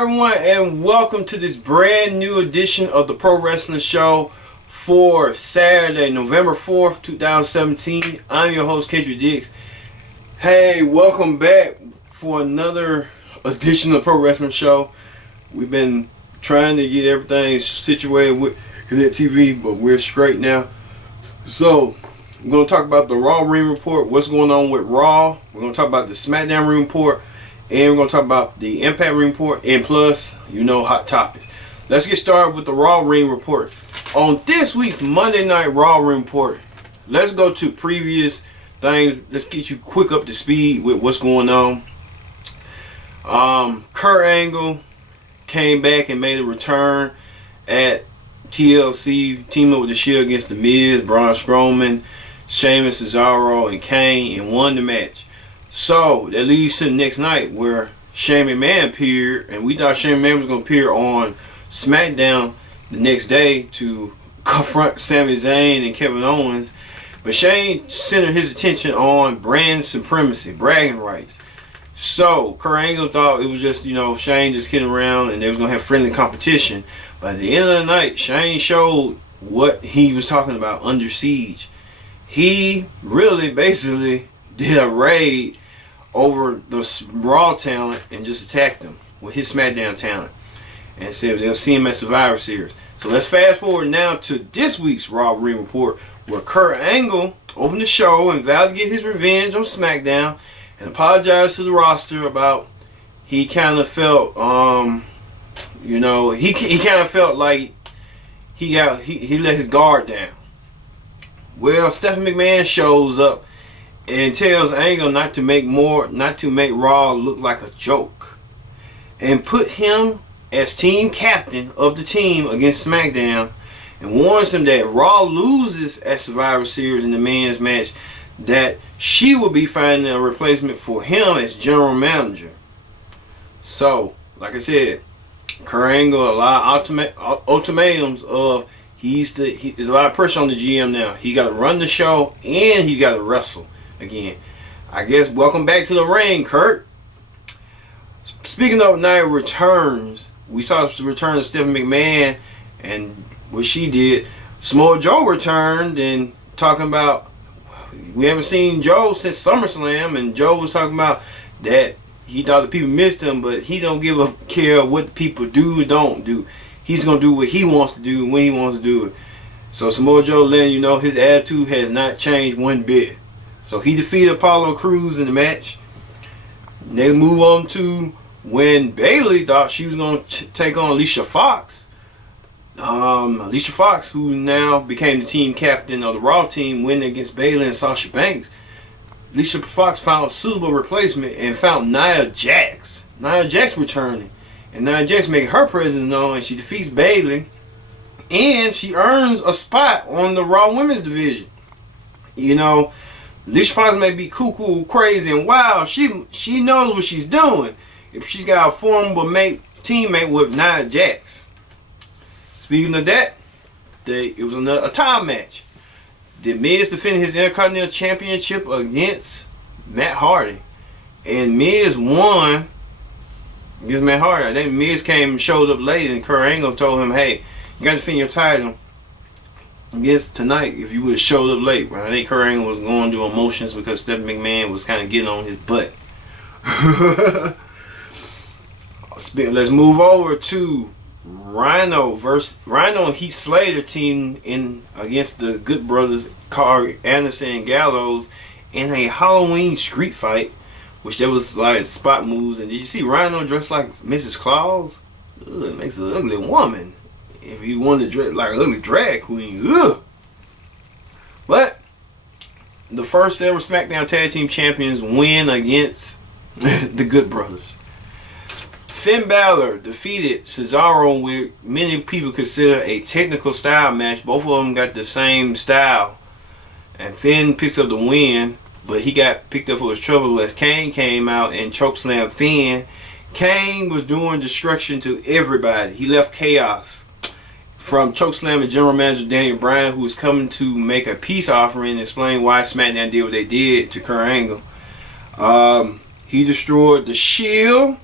everyone, and welcome to this brand new edition of the Pro Wrestling Show for Saturday, November 4th, 2017. I'm your host, Kendrick Dix. Hey, welcome back for another edition of the Pro Wrestling Show. We've been trying to get everything situated with Connect TV, but we're straight now. So, we're going to talk about the Raw Ring Report, what's going on with Raw. We're going to talk about the SmackDown Ring Report. And we're going to talk about the Impact Ring Report and plus, hot topics. Let's get started with the Raw Ring Report. On this week's Monday Night Raw Ring Report, let's go to previous things. Let's get you quick up to speed with what's going on. Kurt Angle came back and made a return at TLC, teaming up with the Shield against The Miz, Braun Strowman, Sheamus, Cesaro, and Kane, and won the match. So that leads to the next night where Shane McMahon appeared, and we thought Shane McMahon was going to appear on SmackDown the next day to confront Sami Zayn and Kevin Owens. But Shane centered his attention on brand supremacy, bragging rights. So Kurt Angle thought it was just, Shane just kidding around and they was going to have friendly competition. But at the end of the night, Shane showed what he was talking about under siege. He really basically did a raid over the Raw talent and just attacked them with his SmackDown talent and said they'll see him at Survivor Series. So let's fast forward now to this week's Raw Ring Report, where Kurt Angle opened the show and vowed to get his revenge on SmackDown and apologized to the roster about he kind of felt he kind of felt like he let his guard down. Well, Stephanie McMahon shows up and tells Angle not to make Raw look like a joke, and put him as team captain of the team against SmackDown, and warns him that Raw loses at Survivor Series in the men's match, that she will be finding a replacement for him as general manager. So, like I said, Kurt Angle a lot of ultimatums of there's a lot of pressure on the GM now. He got to run the show and he got to wrestle again. I guess welcome back to the ring, Kurt. Speaking of night returns, we saw the return of Stephanie McMahon and what she did. Samoa Joe returned and talking about we haven't seen Joe since SummerSlam, and Joe was talking about that he thought the people missed him, but he don't give a care what people do or don't do. He's gonna do what he wants to do when he wants to do it. So Samoa Joe letting you know his attitude has not changed one bit. So he defeated Apollo Crews in the match. They move on to when Bayley thought she was going to take on Alicia Fox. Alicia Fox, who now became the team captain of the Raw team, winning against Bayley and Sasha Banks. Alicia Fox found a suitable replacement and found Nia Jax. Nia Jax returning. And Nia Jax making her presence known, and she defeats Bayley. And she earns a spot on the Raw Women's Division. Alicia Fox may be cuckoo, crazy, and wild. She knows what she's doing if she's got a formidable teammate with Nia Jax. Speaking of that, it was a time match. The Miz defended his Intercontinental Championship against Matt Hardy, and Miz won against Matt Hardy. I think Miz came and showed up late, and Kurt Angle told him, "Hey, you got to defend your title against tonight if you would have showed up late." I think Kurt Angle was going through emotions because Stephanie McMahon was kind of getting on his butt. Let's move over to Rhino and Heath Slater team in against the Good Brothers, Carl Anderson and Gallows, in a Halloween street fight, which there was like spot moves. And did you see Rhino dressed like Mrs. Claus? Ugh, it makes an ugly woman. If you wanted to dress like an ugly drag queen, ugh. But the first ever SmackDown Tag Team Champions win against the Good Brothers. Finn Balor defeated Cesaro with many people consider a technical style match. Both of them got the same style. And Finn picks up the win, but he got picked up for his trouble as Kane came out and chokeslammed Finn. Kane was doing destruction to everybody. He left chaos. From chokeslam and general manager Daniel Bryan, who was coming to make a peace offering and explain why SmackDown did what they did to Kurt Angle. He destroyed the Shield.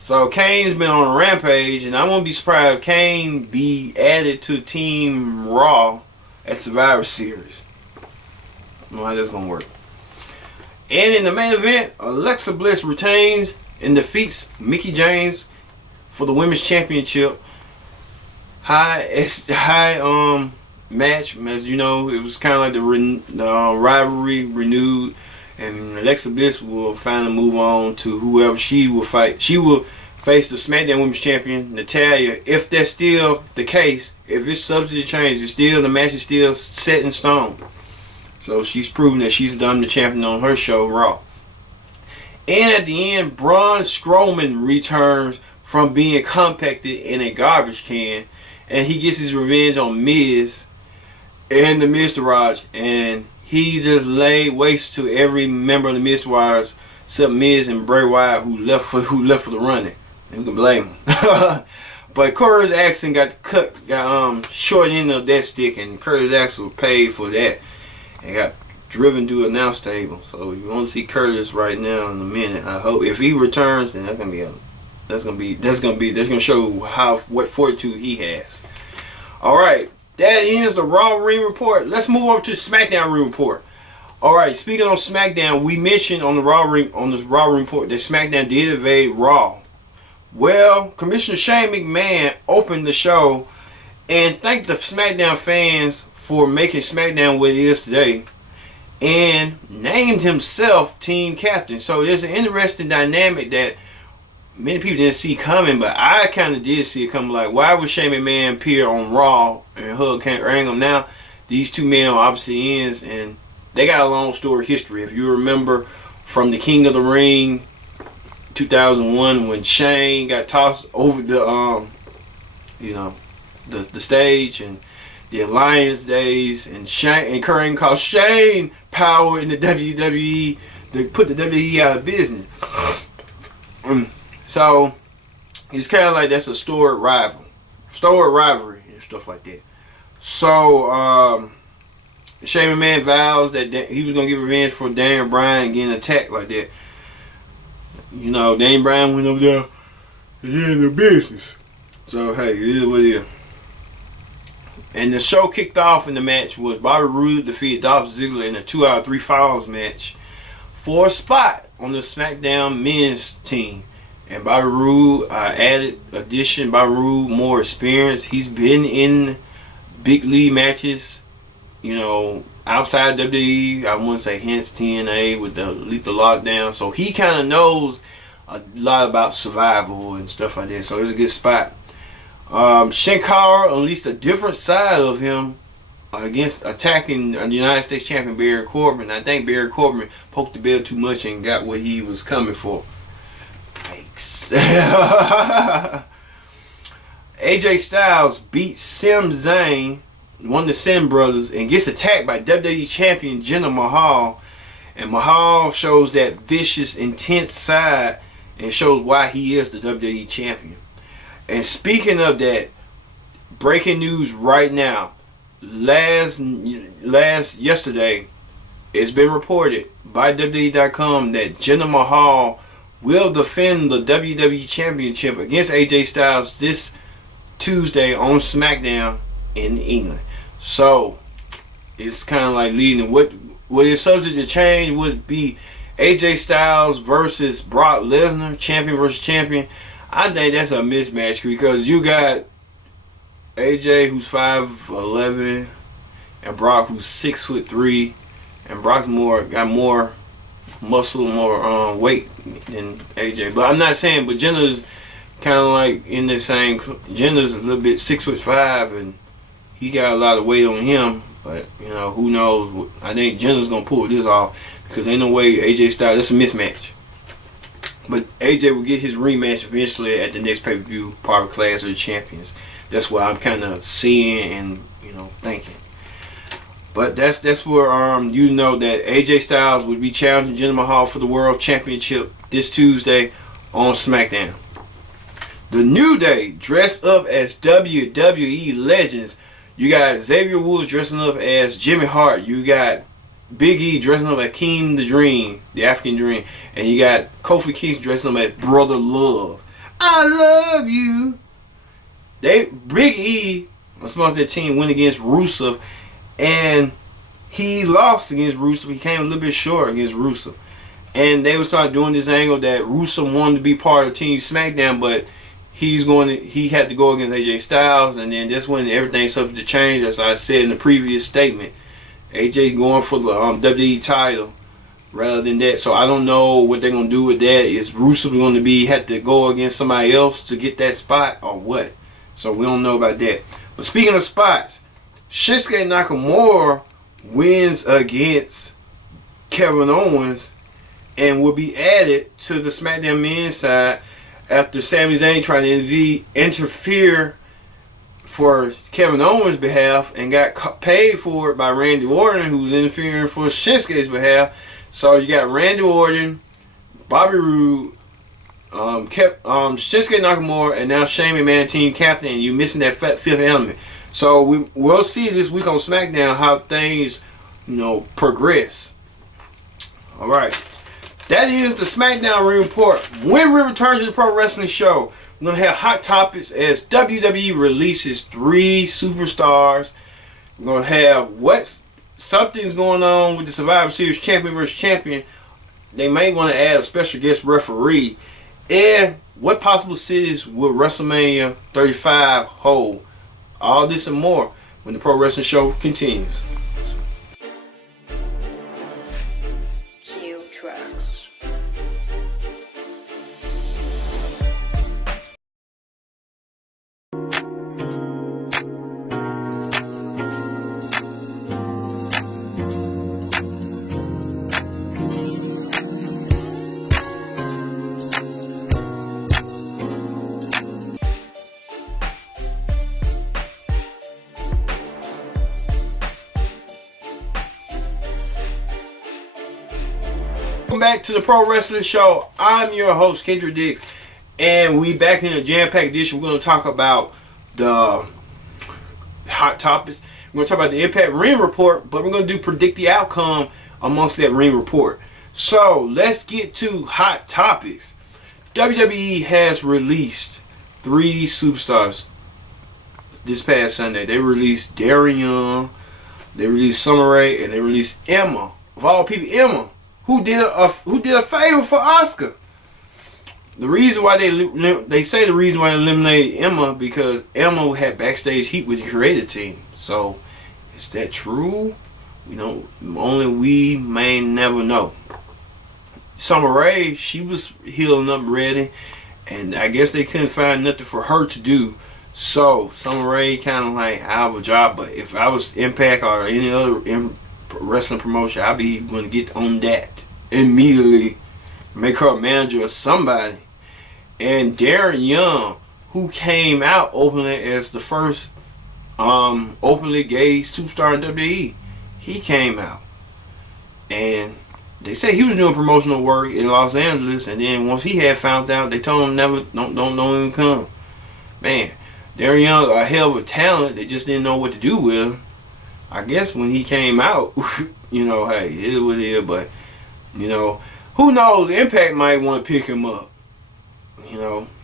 So Kane's been on a rampage, and I won't be surprised if Kane be added to Team Raw at Survivor Series. I don't know how that's gonna work. And in the main event, Alexa Bliss retains and defeats Mickie James for the Women's Championship. High match, as you know, it was kind of like the rivalry renewed, and Alexa Bliss will finally move on to whoever she will fight. She will face the SmackDown Women's Champion, Natalya. If that's still the case, if it's subject to change, the match is still set in stone. So she's proven that she's done the champion on her show, Raw. And at the end, Braun Strowman returns from being compacted in a garbage can, and he gets his revenge on Miz and the Miztourage, and he just laid waste to every member of the Miztourage except Miz and Bray Wyatt, who left for the running. Who can blame him? But Curtis Axel got short end of that stick, and Curtis Axel paid for that and got driven to an announce table. So you want to see Curtis right now in a minute. I hope if he returns, then that's gonna show what fortitude he has. All right. That ends the Raw Ring Report. Let's move over to the SmackDown Ring Report. Alright, speaking on SmackDown, we mentioned on the Raw Ring Report that SmackDown did invade Raw. Well, Commissioner Shane McMahon opened the show and thanked the SmackDown fans for making SmackDown what it is today, and named himself team captain. So there's an interesting dynamic that many people didn't see coming, but I kind of did see it coming. Like, why would Shane McMahon appear on Raw and hug Kurt Angle? Now, these two men are opposite ends, and they got a long story history. If you remember from the King of the Ring 2001, when Shane got tossed over the stage, and the Alliance days, and Kurt Angle called Shane power in the WWE to put the WWE out of business. So it's kind of like that's a storied rivalry and stuff like that. So Shane McMahon vows that he was gonna get revenge for Daniel Bryan getting attacked like that. You know, Daniel Bryan went over there and he in the business. So hey, it is what it is. And the show kicked off, in the match was Bobby Roode defeated Dolph Ziggler in a 2-out of 3 falls match for a spot on the SmackDown men's team. And Bobby Roode added addition. Bobby Roode, more experience. He's been in big league matches, you know, outside WWE. I wouldn't say hence TNA with the Lethal Lockdown. So he kind of knows a lot about survival and stuff like that. So it's a good spot. Sin Cara unleashed a different side of him against attacking the United States champion Baron Corbin. I think Baron Corbin poked the bell too much and got what he was coming for. AJ Styles beats Sami Zayn, one of the Sin brothers, and gets attacked by WWE champion Jinder Mahal. And Mahal shows that vicious, intense side and shows why he is the WWE champion. And speaking of that, breaking news right now. Yesterday, it's been reported by WWE.com that Jinder Mahal will defend the WWE Championship against AJ Styles this Tuesday on SmackDown in England. So it's kind of like leading. What is subject to change would be AJ Styles versus Brock Lesnar, champion versus champion. I think that's a mismatch because you got AJ who's 5'11", and Brock who's 6'3", and Brock's got more muscle, more weight than AJ. But I'm not saying, but Jinder's kind of like in the same. Jinder's a little bit 6'5", and he got a lot of weight on him. But you know, who knows? I think Jinder's gonna pull this off because ain't no way AJ Styles. That's a mismatch. But AJ will get his rematch eventually at the next pay-per-view, part of Clash of the Champions. That's what I'm kind of seeing and thinking. But that's where you know that AJ Styles would be challenging Jinder Mahal for the World Championship this Tuesday on SmackDown. The New Day dressed up as WWE legends. You got Xavier Woods dressing up as Jimmy Hart. You got Big E dressing up as King the Dream, the African Dream. And you got Kofi Kingston dressing up as Brother Love. I love you. Big E, a sponsor that team, went against Rusev, and he lost against Rusev. He came a little bit short against Rusev. And they would start doing this angle that Rusev wanted to be part of Team SmackDown, but he had to go against AJ Styles, and then that's when everything started to change, as I said in the previous statement. AJ going for the WWE title rather than that. So I don't know what they're gonna do with that. Is Rusev going to have to go against somebody else to get that spot, or what? So we don't know about that. But speaking of spots, Shinsuke Nakamura wins against Kevin Owens and will be added to the SmackDown men's side after Sami Zayn tried to interfere for Kevin Owens' behalf and got paid for it by Randy Orton, who's interfering for Shinsuke's behalf. So you got Randy Orton, Bobby Roode, Shinsuke Nakamura, and now Shane McMahon, team captain, and you missing that fifth element. So we'll see this week on SmackDown how things, progress. All right. That is the SmackDown Ring Report. When we return to the Pro Wrestling Show, we're going to have hot topics as WWE releases 3 superstars. We're going to have something's going on with the Survivor Series champion versus champion. They may want to add a special guest referee. And what possible cities will WrestleMania 35 hold? All this and more when the Pro Wrestling Show continues. Welcome back to the Pro Wrestling Show. I'm your host, Kendrick Dix, and we back in a jam-packed edition. We're going to talk about the hot topics. We're going to talk about the Impact Ring Report, but we're going to predict the outcome amongst that Ring Report. So let's get to hot topics. WWE has released 3 superstars this past Sunday. They released Darren Young, they released Summer Rae, and they released Emma. Of all people, Emma, who did a favor for Asuka. The reason why they say the reason why they eliminated Emma because Emma had backstage heat with the creative team. So is that true? Only we may never know. Summer Rae, she was healing up ready, and I guess they couldn't find nothing for her to do. So Summer Rae kind of like out of a job. But if I was Impact or any other wrestling promotion, I'd be going to get on that immediately, make her a manager or somebody. And Darren Young, who came out openly as the first openly gay superstar in WWE, he came out, and they said he was doing promotional work in Los Angeles, and then once he had found out, they told him don't even come. Man, Darren Young a hell of a talent. They just didn't know what to do with him. I guess when he came out, hey, it is what it is, but, who knows? Impact might want to pick him up.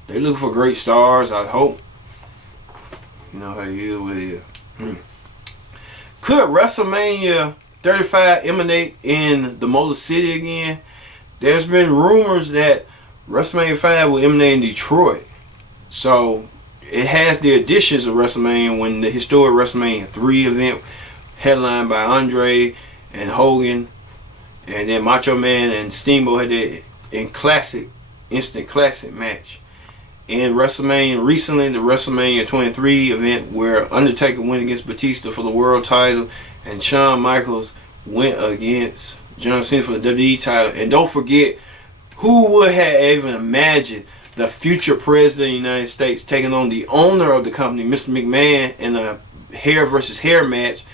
They look for great stars, I hope. Hey, it is what it is. Could WrestleMania 35 emanate in the Motor City again? There's been rumors that WrestleMania 5 will emanate in Detroit. So, it has the additions of WrestleMania when the historic WrestleMania 3 event headlined by Andre and Hogan, and then Macho Man and Steamboat had that instant classic match. And WrestleMania recently, the WrestleMania 23 event where Undertaker went against Batista for the world title, and Shawn Michaels went against John Cena for the WWE title. And don't forget, who would have even imagined the future president of the United States taking on the owner of the company, Mr. McMahon, in a hair versus hair match,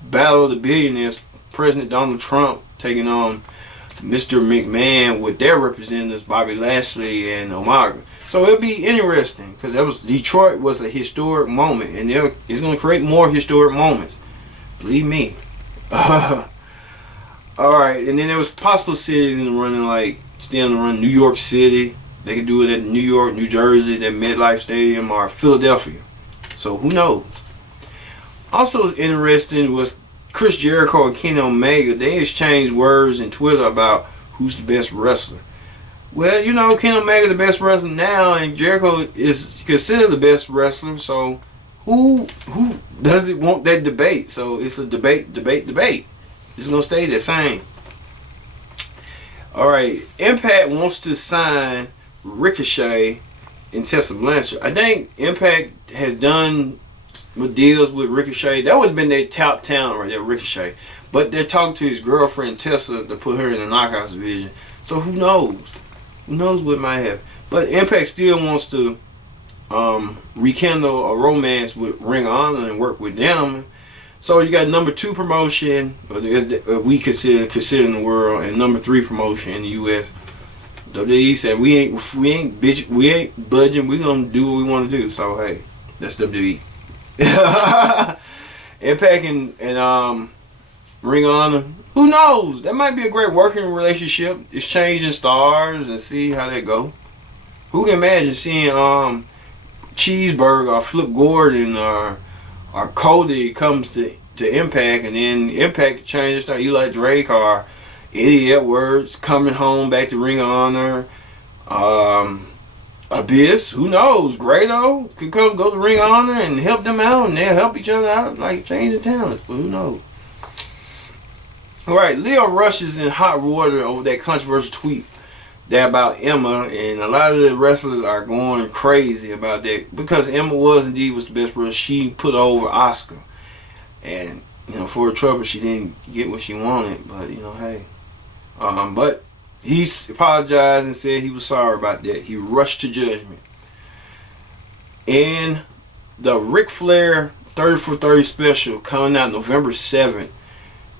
Battle of the Billionaires, President Donald Trump taking on Mr. McMahon with their representatives, Bobby Lashley and Umaga. So it'll be interesting because Detroit was a historic moment, and it's going to create more historic moments. Believe me. All right, and then there was possible cities in the running, like still in the run. New York City, They could do it at New York, New Jersey, that MetLife Stadium, or Philadelphia. So who knows? Also interesting was Chris Jericho and Kenny Omega. They exchanged words in Twitter about who's the best wrestler. Well, you know, Kenny Omega the best wrestler now, and Jericho is considered the best wrestler. So who doesn't want that debate? So it's a debate. It's gonna stay the same. All right, Impact wants to sign Ricochet and Tessa Blanchard. I think Impact has done deals with Ricochet. That would have been their top talent right there, Ricochet. But they're talking to his girlfriend Tessa to put her in the Knockouts division. So who knows? Who knows what might happen? But Impact still wants to rekindle a romance with Ring of Honor and work with them. So you got number 2 promotion, we consider in the world, and number 3 promotion in the U.S. WWE said we ain't budging. We gonna do what we want to do. So hey, that's WWE. Impact and Ring of Honor. Who knows? That might be a great working relationship. Exchanging stars and see how they go. Who can imagine seeing Cheeseburger or Flip Gordon or Cody comes to Impact, and then Impact changes to Eli Drake or Eddie Edwards coming home back to Ring of Honor. Abyss, who knows? Grado could go to Ring of Honor and help them out, and they'll help each other out, like changing talents. But who knows? All right, Leo Rush is in hot water over that controversial tweet that about Emma, and a lot of the wrestlers are going crazy about that because Emma was the best wrestler. She put over Asuka, and you know, for her trouble, she didn't get what she wanted. But you know, hey, but he apologized and said he was sorry about that. He rushed to judgment. And the Ric Flair 30 for 30 special coming out November 7th.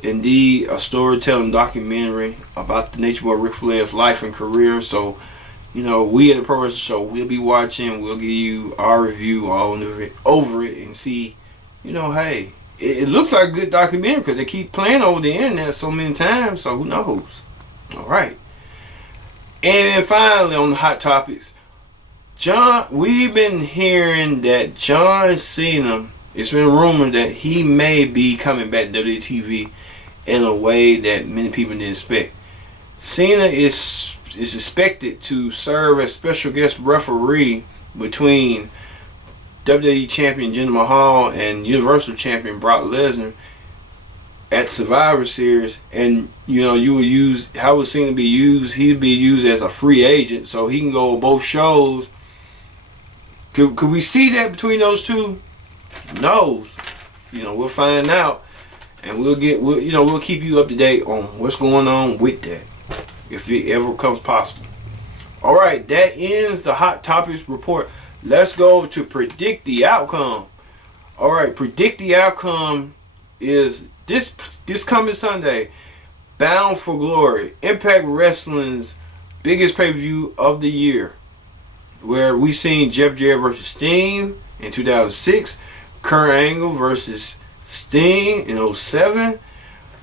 Indeed, a storytelling documentary about the Nature Boy Ric Flair's life and career. So, you know, we at the Pro Wrestling Show, we'll be watching. We'll give you our review over it and see, you know, hey, it looks like a good documentary because they keep playing over the internet so many times. So who knows? All right. And finally, on the hot topics, we've been hearing that John Cena, it's been rumored that he may be coming back to WTV in a way that many people didn't expect. Cena is expected to serve as special guest referee between WWE Champion Jinder Mahal and Universal Champion Brock Lesnar at Survivor Series. And you know, you would use, how would Cena be used? He'd be used as a free agent, so he can go on both shows. Could we see that between those two? Who knows? You know, we'll find out, and we'll keep you up to date on what's going on with that, if it ever becomes possible. All right, that ends the Hot Topics report. Let's go to predict the outcome. All right, predict the outcome is this coming Sunday. Bound for Glory, Impact Wrestling's biggest pay-per-view of the year, where we seen Jeff Jarrett versus Sting in 2006, Kurt Angle versus Sting in 2007,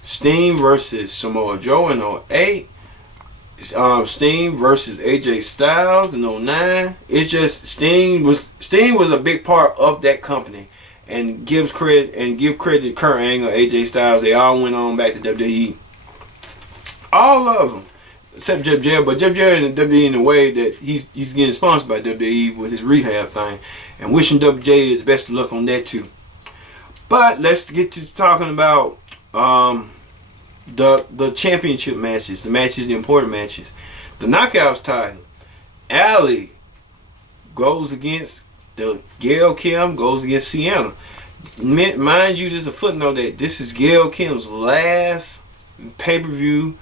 Sting versus Samoa Joe in 2008, Sting versus AJ Styles in 2009. It's just Sting was a big part of that company, and give credit to Kurt Angle, AJ Styles. They all went on back to WWE. All of them, except Jeff Jarrett. But Jeff Jarrett in WWE in a way that he's getting sponsored by WWE with his rehab thing, and wishing WJ the best of luck on that too. But let's get to talking about the championship matches, the important matches. The Knockouts title, Allie goes against Gail Kim, goes against Sienna. Mind you, there's a footnote that this is Gail Kim's last pay-per-view,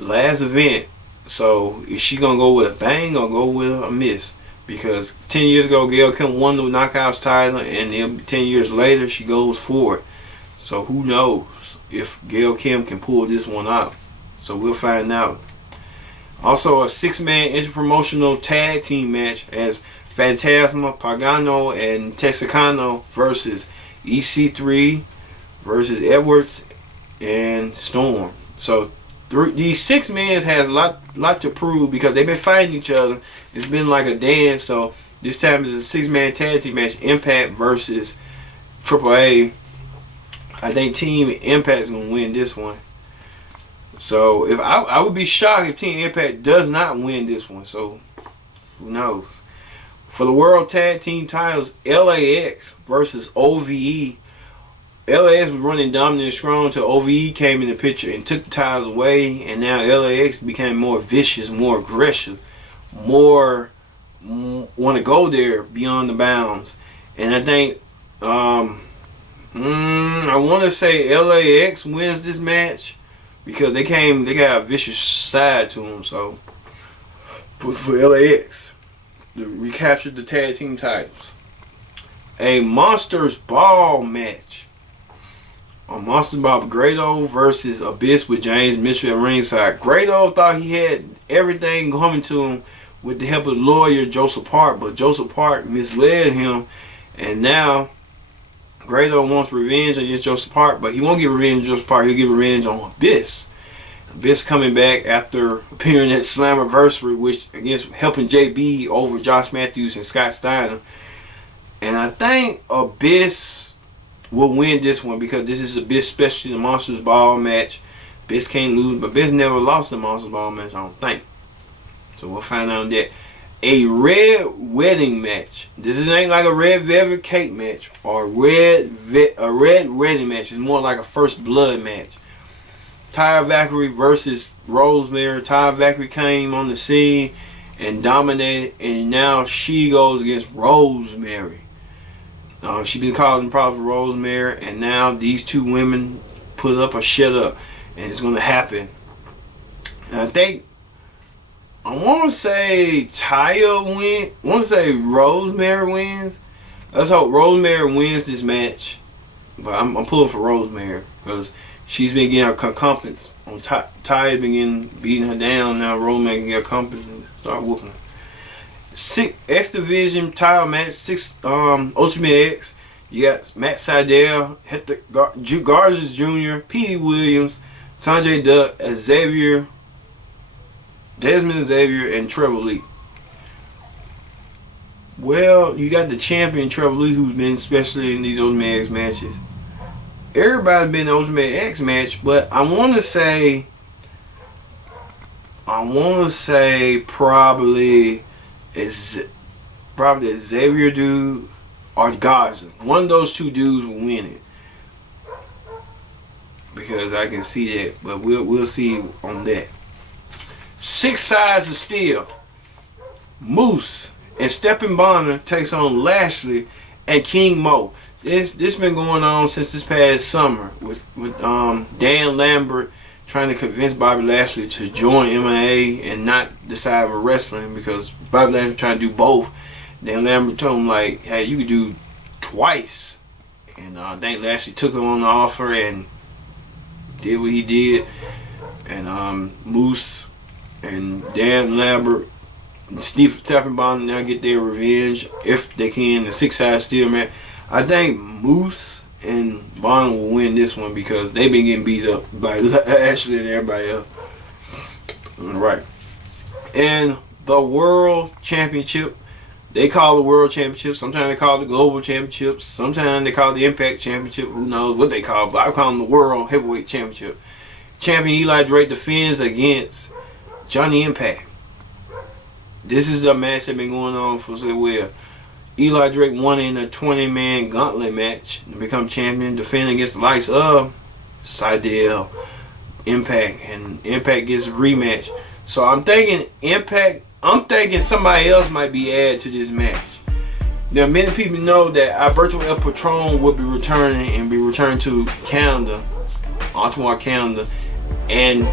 last event. So is she gonna go with a bang or go with a miss? Because 10 years ago, Gail Kim won the Knockouts title, and 10 years later, she goes for it. So who knows if Gail Kim can pull this one out? So we'll find out. Also, a 6-man interpromotional tag team match as Phantasma, Pagano, and Texicano versus EC3 versus Edwards and Storm. So These 6 men has a lot to prove because they've been fighting each other. It's been like a dance. So this time it's a 6-man tag team match. Impact versus AAA. I think Team Impact is gonna win this one. So if I would be shocked if Team Impact does not win this one. So who knows? For the World Tag Team titles, LAX versus OVE. LAX was running dominant and strong until OVE came in the picture and took the titles away, and now LAX became more vicious, more aggressive, more want to go there beyond the bounds. And I think I want to say LAX wins this match because they got a vicious side to them. So for LAX, they recaptured the tag team titles. A Monsters Ball match. On Monsters Ball, Grado versus Abyss with James Mitchell at ringside. Grado thought he had everything coming to him with the help of lawyer Joseph Park, but Joseph Park misled him, and now Grado wants revenge against Joseph Park, but he won't get revenge on Joseph Park. He'll get revenge on Abyss. Abyss coming back after appearing at Slammiversary, which against helping JB over Josh Matthews and Scott Steiner. And I think Abyss will win this one because this is Abyss, especially the Monsters Ball match. Abyss can't lose, but Abyss never lost the Monsters Ball match, I don't think. So we'll find out on that. A red wedding match. This ain't like a red velvet cake match or a red wedding match. It's more like a first blood match. Taya Valkyrie versus Rosemary. Taya Valkyrie came on the scene and dominated, and now she goes against Rosemary. She's been causing problems for Rosemary, and now these two women put up or shut up, and it's going to happen. And I think I want to say Taya wins. I want to say Rosemary wins. Let's hope Rosemary wins this match, but I'm pulling for Rosemary because she's been getting her comeuppance. Taya been beating her down. Now Rosemary can get her comeuppance and start whooping her. X Division title match, Ultimate X. You got Matt Sydal, Hector Garza Jr., P.D. Williams, Sanjay Dutt, Desmond Xavier, and Trevor Lee. Well, you got the champion Trevor Lee, who's been especially in these Ultimate X matches. Everybody's been in the Ultimate X match, but I want to say probably the Xavier dude or Garza. One of those two dudes will win it because I can see that, but we'll see on that. 6 Sides of Steel. Moose and Stephen Bonner takes on Lashley and King Mo. This been going on since this past summer with Dan Lambert trying to convince Bobby Lashley to join MMA and not decide for wrestling because Bobby Lashley trying to do both. Dan Lambert told him like, hey, you could do twice. And Dan Lashley took him on the offer and did what he did. And Moose and Dan Lambert and Stephen Bonner now get their revenge if they can. The 6 Sides Steel match. I think Moose and Bonner will win this one because they've been getting beat up by Ashley and everybody else. Alright. And the World Championship. They call the World Championship. Sometimes they call it the Global Championship. Sometimes they call it the Impact Championship. Who knows what they call it. But I call them the World Heavyweight Championship. Champion Eli Drake defends against Johnny Impact. This is a match that's been going on for so well. Eli Drake won in a 20-man gauntlet match to become champion, defending against the likes of Sydal, Impact, and Impact gets a rematch. So I'm thinking somebody else might be added to this match. Now, many people know that Alberto El Patron will be returning to Canada, Ottawa, Canada, and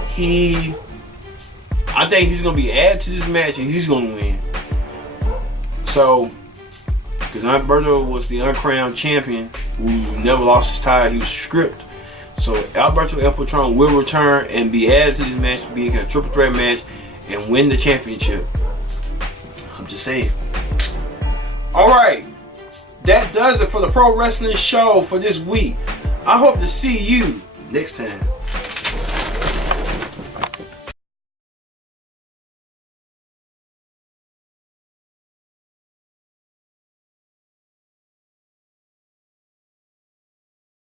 I think he's going to be added to this match and he's going to win. So, because Alberto was the uncrowned champion who never lost his title, he was stripped. So Alberto El Patron will return and be added to this match, being a triple threat match, and win the championship. I'm just saying. Alright, that does it for the Pro Wrestling Show for this week. I hope to see you next time.